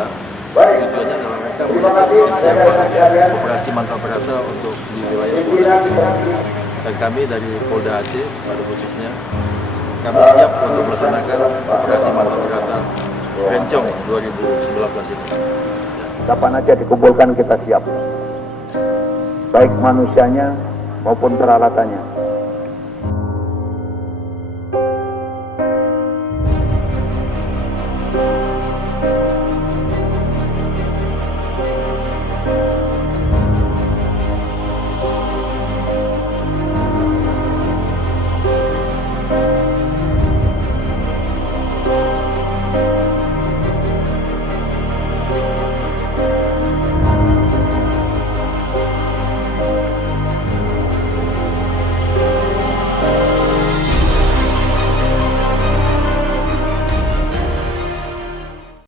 Berata. Tujuannya dalam rangka meningkatkan kesiapan operasi Mantap Berata untuk di wilayah Polda Aceh. Dan kami dari Polda Aceh pada khususnya kami siap untuk melaksanakan operasi Mantap Berata Rencong 2019 ini. Kapan aja dikumpulkan kita siap, baik manusianya maupun peralatannya.